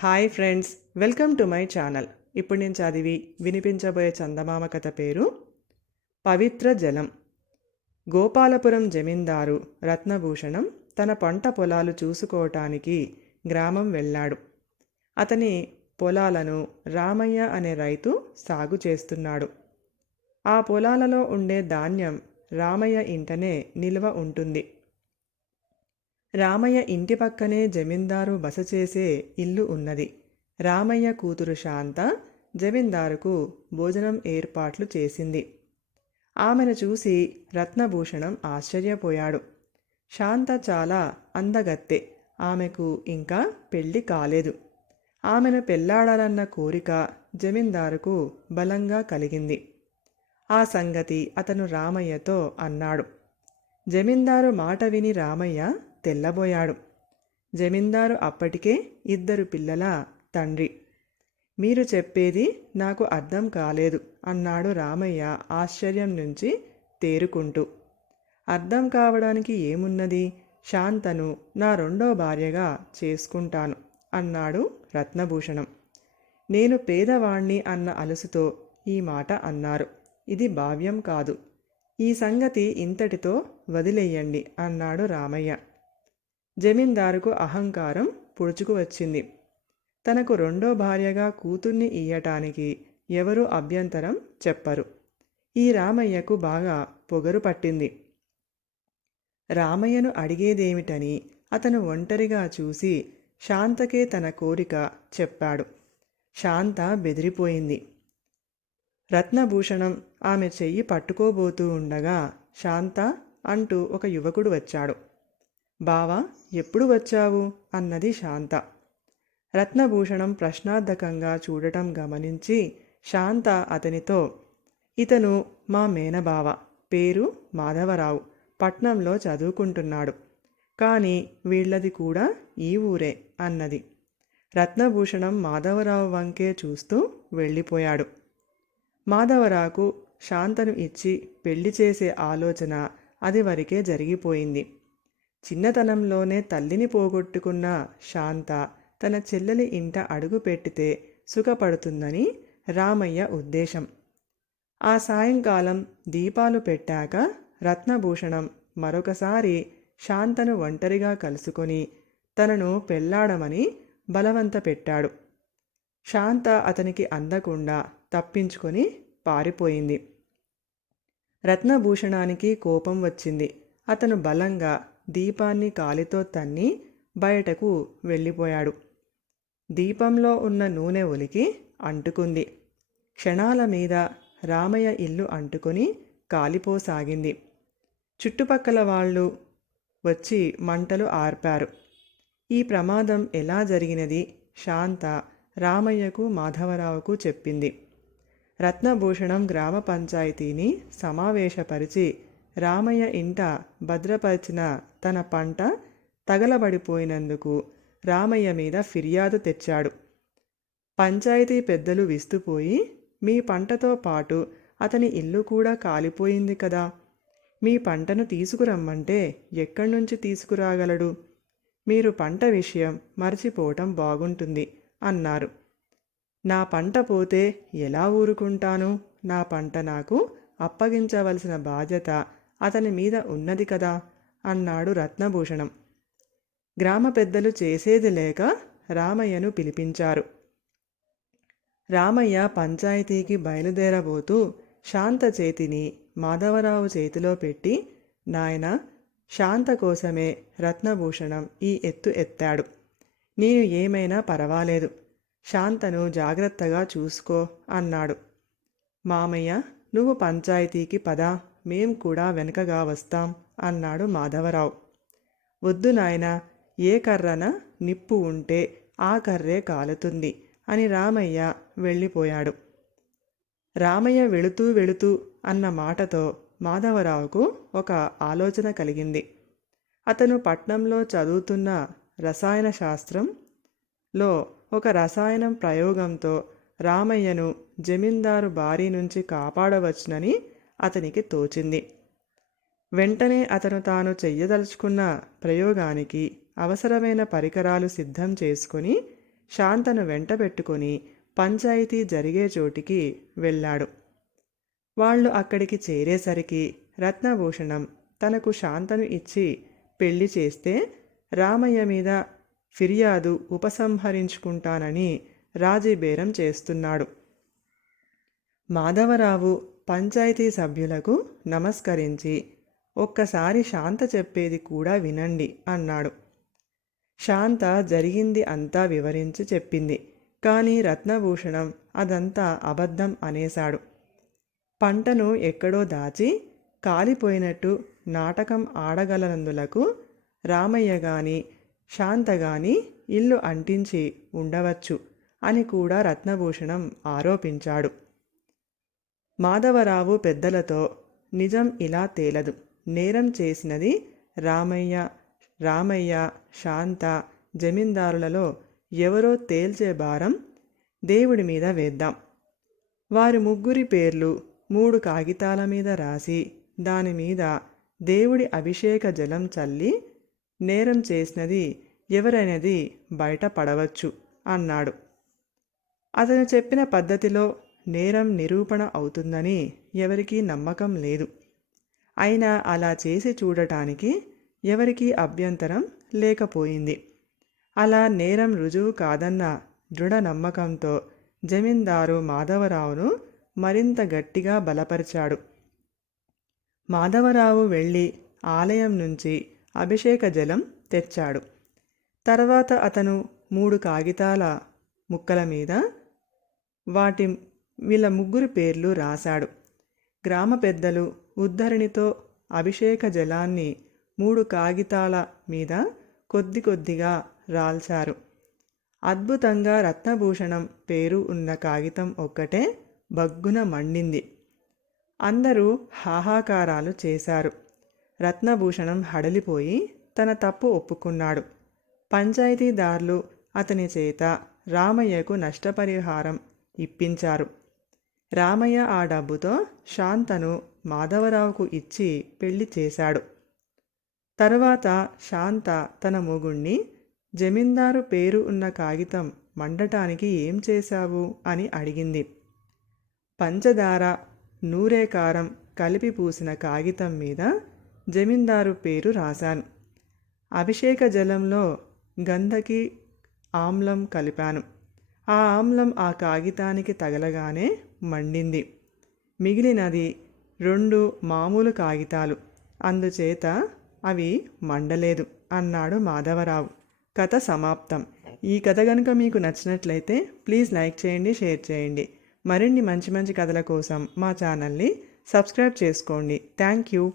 Hi friends welcome to my channel. ఇప్పుడు నేను చదివి వినిపించబోయే చందమామ కథ పేరు పవిత్ర జలం. గోపాలపురం జమీందారు రత్నభూషణం తన పంట పొలాలు చూసుకోవటానికి గ్రామం వెళ్ళాడు. అతని పొలాలను రామయ్య అనే రైతు సాగు చేస్తున్నాడు. ఆ పొలాలలో ఉండే ధాన్యం రామయ్య ఇంటనే నిల్వ ఉంటుంది. రామయ్య ఇంటి పక్కనే జమీందారు బస చేసే ఇల్లు ఉన్నది. రామయ్య కూతురు శాంత జమీందారుకు భోజనం ఏర్పాట్లు చేసింది. ఆమెను చూసి రత్నభూషణం ఆశ్చర్యపోయాడు. శాంత చాలా అందగత్తె. ఆమెకు ఇంకా పెళ్ళి కాలేదు. ఆమెను పెళ్ళాడాలన్న కోరిక జమీందారుకు బలంగా కలిగింది. ఆ సంగతి అతను రామయ్యతో అన్నాడు. జమీందారు మాట విని రామయ్య తెల్లబోయాడు. జమీందారు అప్పటికే ఇద్దరు పిల్లల తండ్రి. మీరు చెప్పేది నాకు అర్థం కాలేదు అన్నాడు రామయ్య ఆశ్చర్యం నుంచి తేరుకుంటూ. అర్థం కావడానికి ఏమున్నది? శాంతను నా రెండో భార్యగా చేసుకుంటాను అన్నాడు రత్నభూషణం. నేను పేదవాణ్ణి అన్న అలసుతో ఈ మాట అన్నారు. ఇది భావ్యం కాదు. ఈ సంగతి ఇంతటితో వదిలేయండి అన్నాడు రామయ్య. జమీందారుకు అహంకారం పుడుచుకు వచ్చింది. తనకు రెండో భార్యగా కూతుర్ని ఇయ్యటానికి ఎవరూ అభ్యంతరం చెప్పరు. ఈ రామయ్యకు బాగా పొగరు పట్టింది. రామయ్యను అడిగేదేమిటని అతను ఒంటరిగా చూసి శాంతకే తన కోరిక చెప్పాడు. శాంత బెదిరిపోయింది. రత్నభూషణం ఆమె చెయ్యి పట్టుకోబోతూ ఉండగా శాంత అంటూ ఒక యువకుడు వచ్చాడు. బావా ఎప్పుడు వచ్చావు? అన్నది శాంత. రత్నభూషణం ప్రశ్నార్థకంగా చూడటం గమనించి శాంత అతనితో ఇతను మా మేనబావ పేరు మాధవరావు పట్నంలో చదువుకుంటున్నాడు. కానీ వీళ్ళది కూడా ఈ ఊరే అన్నది. రత్నభూషణం మాధవరావు వంకే చూస్తూ వెళ్ళిపోయాడు. మాధవరావుకు శాంతను ఇచ్చి పెళ్ళి చేసే ఆలోచన అది వరకే జరిగిపోయింది. చిన్నతనంలోనే తల్లిని పోగొట్టుకున్న శాంత తన చెల్లెలి ఇంట అడుగు పెట్టితే సుఖపడుతుందని రామయ్య ఉద్దేశం. ఆ సాయంకాలం దీపాలు పెట్టాక రత్నభూషణం మరొకసారి శాంతను ఒంటరిగా కలుసుకొని తనను పెళ్ళాడమని బలవంత పెట్టాడు. శాంత అతనికి అందకుండా తప్పించుకొని పారిపోయింది. రత్నభూషణానికి కోపం వచ్చింది. అతను బలంగా దీపాన్ని కాలితో తన్ని బయటకు వెళ్ళిపోయాడు. దీపంలో ఉన్న నూనె ఒలికి అంటుకుంది. క్షణాల మీద రామయ్య ఇల్లు అంటుకొని కాలిపోసాగింది. చుట్టుపక్కల వాళ్ళు వచ్చి మంటలు ఆర్పారు. ఈ ప్రమాదం ఎలా జరిగినది? శాంత రామయ్యకు మాధవరావుకు చెప్పింది. రత్నభూషణం గ్రామ పంచాయతీని సమావేశపరిచి రామయ్య ఇంట భద్రపరిచిన తన పంట తగలబడిపోయినందుకు రామయ్య మీద ఫిర్యాదు తెచ్చాడు. పంచాయతీ పెద్దలు విస్తుపోయి మీ పంటతో పాటు అతని ఇల్లు కూడా కాలిపోయింది కదా. మీ పంటను తీసుకురమ్మంటే ఎక్కడి నుంచి తీసుకురాగలడు? మీరు పంట విషయం మర్చిపోవటం బాగుంటుంది అన్నారు. నా పంట పోతే ఎలా ఊరుకుంటాను? నా పంట నాకు అప్పగించవలసిన బాధ్యత అతని మీద ఉన్నది కదా అన్నాడు రత్నభూషణం. గ్రామ పెద్దలు చేసేది లేక రామయ్యను పిలిపించారు. రామయ్య పంచాయతీకి బయలుదేరబోతూ శాంత చేతిని మాధవరావు చేతిలో పెట్టి నాయన శాంత కోసమే రత్నభూషణం ఈ ఎత్తు ఎత్తాడు. నేను ఏమైనా పర్వాలేదు. శాంతను జాగ్రత్తగా చూసుకో అన్నాడు. మామయ్య నువ్వు పంచాయతీకి పద. మేం కూడా వెనకగా వస్తాం అన్నాడు మాధవరావు. వద్దు నాయన ఏ కర్రన నిప్పు ఉంటే ఆ కర్రే కాలుతుంది అని రామయ్య వెళ్ళిపోయాడు. రామయ్య వెళుతూ వెళుతూ అన్న మాటతో మాధవరావుకు ఒక ఆలోచన కలిగింది. అతను పట్నంలో చదువుతున్న రసాయన శాస్త్రంలో ఒక రసాయనం ప్రయోగంతో రామయ్యను జమీందారు బారి నుంచి కాపాడవచ్చునని అతనికి తోచింది. వెంటనే అతను తాను చెయ్యదలుచుకున్న ప్రయోగానికి అవసరమైన పరికరాలు సిద్ధం చేసుకొని శాంతను వెంటబెట్టుకొని పంచాయతీ జరిగే చోటికి వెళ్ళాడు. వాళ్ళు అక్కడికి చేరేసరికి రత్నభూషణం తనకు శాంతను ఇచ్చి పెళ్ళి చేస్తే రామయ్య మీద ఫిర్యాదు ఉపసంహరించుకుంటానని రాజీబేరం చేస్తున్నాడు. మాధవరావు పంచాయతీ సభ్యులకు నమస్కరించి ఒక్కసారి శాంత చెప్పేది కూడా వినండి అన్నాడు. శాంత జరిగింది అంతా వివరించి చెప్పింది. కానీ రత్నభూషణం అదంతా అబద్ధం అనేశాడు. పంటను ఎక్కడో దాచి కాలిపోయినట్టు నాటకం ఆడగలనందులకు రామయ్య గాని శాంత గాని ఇల్లు అంటించి ఉండవచ్చు అని కూడా రత్నభూషణం ఆరోపించాడు. మాధవరావు పెద్దలతో నిజం ఇలా తేలదు. నేరం చేసినది రామయ్య రామయ్య శాంత జమీందారులలో ఎవరో తేల్చే భారం దేవుడి మీద వేద్దాం. వారి ముగ్గురి పేర్లు మూడు కాగితాల మీద రాసి దాని మీద దేవుడి అభిషేక జలం చల్లి నేరం చేసినది ఎవరనేది బయట పడవచ్చు అన్నాడు. అతను చెప్పిన పద్ధతిలో నేరం నిరూపణ అవుతుందని ఎవరికీ నమ్మకం లేదు. అయినా అలా చేసి చూడటానికి ఎవరికీ అభ్యంతరం లేకపోయింది. అలా నేరం రుజువు కాదన్న దృఢ నమ్మకంతో జమీందారు మాధవరావును మరింత గట్టిగా బలపరిచాడు. మాధవరావు వెళ్ళి ఆలయం నుంచి అభిషేక జలం తెచ్చాడు. తర్వాత అతను మూడు కాగితాల ముక్కల మీద వాటి వీళ్ళ ముగ్గురు పేర్లు రాశాడు. గ్రామ పెద్దలు ఉద్ధరణితో అభిషేక జలాన్ని మూడు కాగితాల మీద కొద్ది కొద్దిగా రాల్చారు. అద్భుతంగా రత్నభూషణం పేరు ఉన్న కాగితం ఒక్కటే బగ్గున మండింది. అందరూ హాహాకారాలు చేశారు. రత్నభూషణం హడలిపోయి తన తప్పు ఒప్పుకున్నాడు. పంచాయతీదారులు అతని చేత రామయ్యకు నష్టపరిహారం ఇప్పించారు. రామయ్య ఆ డబ్బుతో శాంతను మాధవరావుకు ఇచ్చి పెళ్ళి చేశాడు. తరువాత శాంత తన మొగుణ్ణి జమీందారు పేరు ఉన్న కాగితం మండటానికి ఏం చేశావు? అని అడిగింది. పంచదార నూరేకారం కలిపి పూసిన కాగితం మీద జమీందారు పేరు రాశాను. అభిషేక జలంలో గంధకి ఆమ్లం కలిపాను. ఆ ఆమ్లం ఆ కాగితానికి తగలగానే మండింది. మిగిలినది రెండు మామూలు కాగితాలు. అందుచేత అవి మండలేదు అన్నాడు మాధవరావు. కథ సమాప్తం. ఈ కథ కనుక మీకు నచ్చినట్లయితే ప్లీజ్ లైక్ చేయండి షేర్ చేయండి. మరిన్ని మంచి మంచి కథల కోసం మా ఛానల్ని సబ్స్క్రైబ్ చేసుకోండి. Thank you.